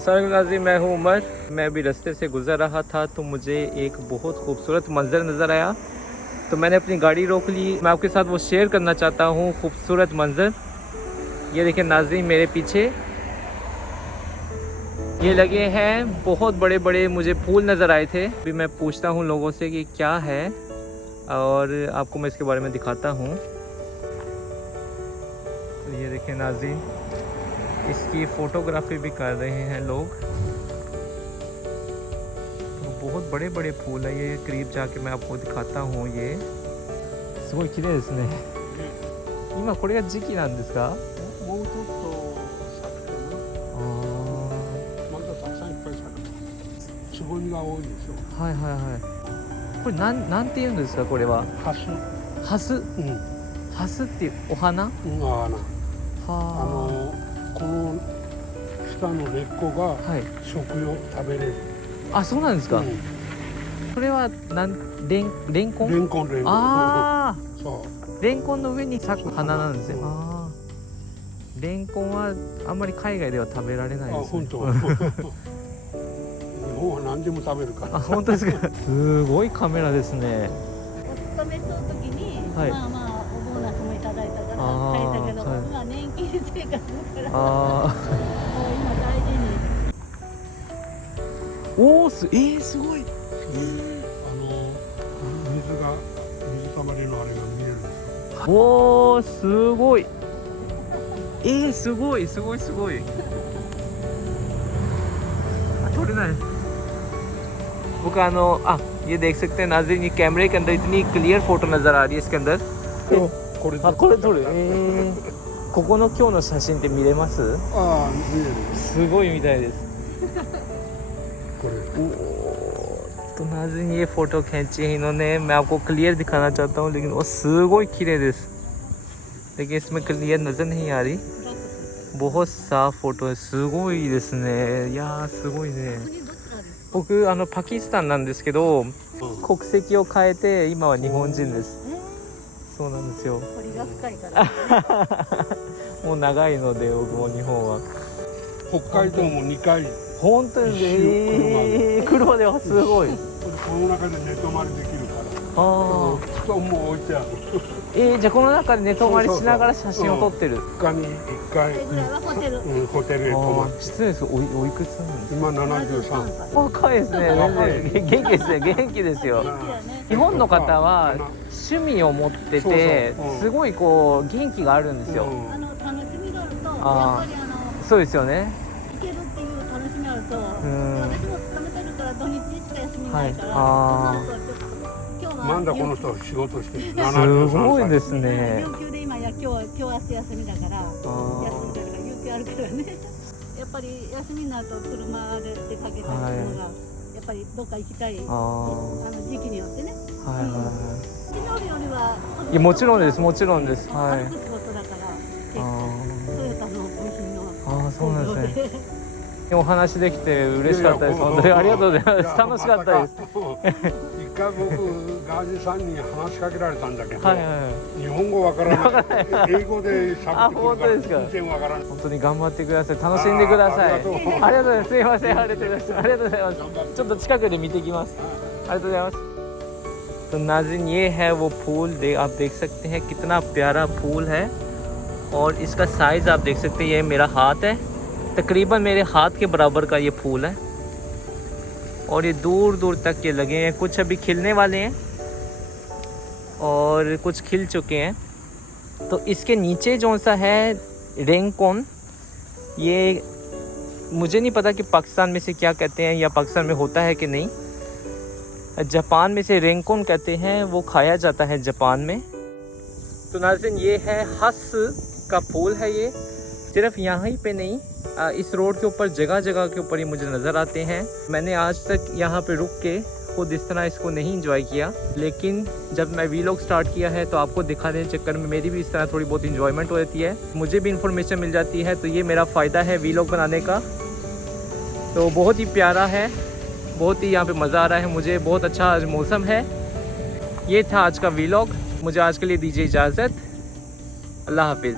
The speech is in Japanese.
अस्सलाम वालेकुम, मैं हूं उमर। मैं अभी रास्ते से गुज़र रहा था तो मुझे एक बहुत खूबसूरत मंज़र नज़र आया, तो मैंने अपनी गाड़ी रोक ली। मैं आपके साथ वो शेयर करना चाहता हूं खूबसूरत मंज़र। ये देखिए नाज़रीन, मेरे पीछे ये लगे हैं बहुत बड़े बड़े मुझे फूल नज़र आए थे। अभी मैं पूछता हूं लोगों से कि क्या है और आपको मैं इसके बारे में दिखाता हूँ। तो ये देखिए नाज़रीन, इसकी फ़ोटोग्राफी भी कर रहे हैं लोग। तो बहुत बड़े बड़े फूल है ये, करीब जाके मैं आपको दिखाता हूँ। ये すごい綺麗ですね。今これが時期なんですか？もうちょっと咲くかな。まだたくさんいっぱい咲く。つぼみが多いでしょ。はいはいはい。これなんて言うんですか？これはハス。ハス。うん。ハスっていうお花？うん、あな。はこの下の根っこがあ。はい。食用食べれる。あ、そうなんですか。うん、これはレンコン？レンコンレンコン。ああ。そう。レンコンの上に咲く花なんですね。うんああ。レンコンはあんまり海外では食べられないですね。あ、本当。日本は何でも食べるから。あ、本当ですか。すごいカメラですね。お勤めしとる時に、はいまあまあおボーナスもいただいたからあー変えたけど、はい今年金生活だからあもう今大事に。あ。おお、すごい。水たまりのあれが見えるんですよ。おお、すごい。すごい。撮れない。僕ये देख सकते हैं नाज़रीन, ये कैमरे के अंदर इतनी क्लियर फोटो नज़र आ रही है इसके अंदर। これこれ撮る。ここの今日の写真って見れます？ああ、見える。すごいみたいです。これ。तो नाज़रीन ये फ़ोटो खींची है इन्होंने, मैं आपको क्लियर दिखाना चाहता हूँ लेकिन वो सुगोई खिले दिस, लेकिन इसमें क्लियर नज़र नहीं आ रही। बहुत साफ फ़ोटो है। すごいですね。いやーすごいね。僕パキスタンなんですけど、国籍を変えて今は日本人です。そうなんですよ。彫りが深いからもう長いので僕も日本は。北海道も2回。本当に車ではすごい。この中で寝泊まりできるから。布団も置いてある。じゃあこの中で寝泊まりしながら写真を撮ってる。他に1回ぐらいはホテル。ホテルへ泊まって。失礼です。おいくつなんですか？今73歳。若いですね。元気ですね。元気ですよ。日本の方は趣味を持ってて、すごいこう元気があるんですよ。楽しみがあるとやっぱりそうですよね。行けるっていう楽しみがあると、私も勤めてるから土日しか休みないから、今日はなんだこの人仕事してる。すごいですね。有給で今今日明日休みだから、休んでるから有給あるからね。やっぱり休みになると車で出かけたりするのが、やっぱりどっか行きたい時期によってね。昨日よりはいやもちろんです。もちろんです。はい。歩く仕事だから結構トヨタの部品のそうなんですね。お話できて嬉しかったです。本当にありがとうございます。楽しかったです。一回僕ガージさんに話しかけられたんだけど、日本語わからない。英語で喋ってくるから全然わからない。本当に頑張ってください。楽しんでください。ありがとうございます。すいません。ありがとうございます。ありがとうございます。ちょっと近くで見てきます。ありがとうございます。तो नाज़रीन ये है वो फूल, आप देख सकते हैं कितना प्यारा फूल है और इसका साइज़ आप देख सकते हैं। ये मेरा हाथ है, तकरीबन मेरे हाथ के बराबर का ये फूल है और ये दूर दूर तक ये लगे हैं। कुछ अभी खिलने वाले हैं और कुछ खिल चुके हैं। तो इसके नीचे जो सा है रेंकोन, ये मुझे नहीं पता कि पाकिस्तान में से क्या कहते हैं या पाकिस्तान में होता है कि नहीं। जापान में से रेंकोन कहते हैं, वो खाया जाता है जापान में। तो नाज़रीन ये है हस का फूल है। ये सिर्फ यहाँ ही पे नहीं, इस रोड के ऊपर जगह जगह के ऊपर ये मुझे नज़र आते हैं। मैंने आज तक यहाँ पे रुक के खुद इस तरह इसको नहीं इंजॉय किया, लेकिन जब मैं वीलॉग स्टार्ट किया है तो आपको दिखाने के चक्कर में मेरी भी इस तरह थोड़ी बहुत इंजॉयमेंट हो जाती है, मुझे भी इंफॉर्मेशन मिल जाती है। तो ये मेरा फ़ायदा है वीलॉग बनाने का। तो बहुत ही प्यारा है, बहुत ही यहाँ पे मज़ा आ रहा है मुझे। बहुत अच्छा आज मौसम है। ये था आज का वीलॉग। मुझे आज के लिए दीजिए इजाज़त। अल्लाह हाफिज़।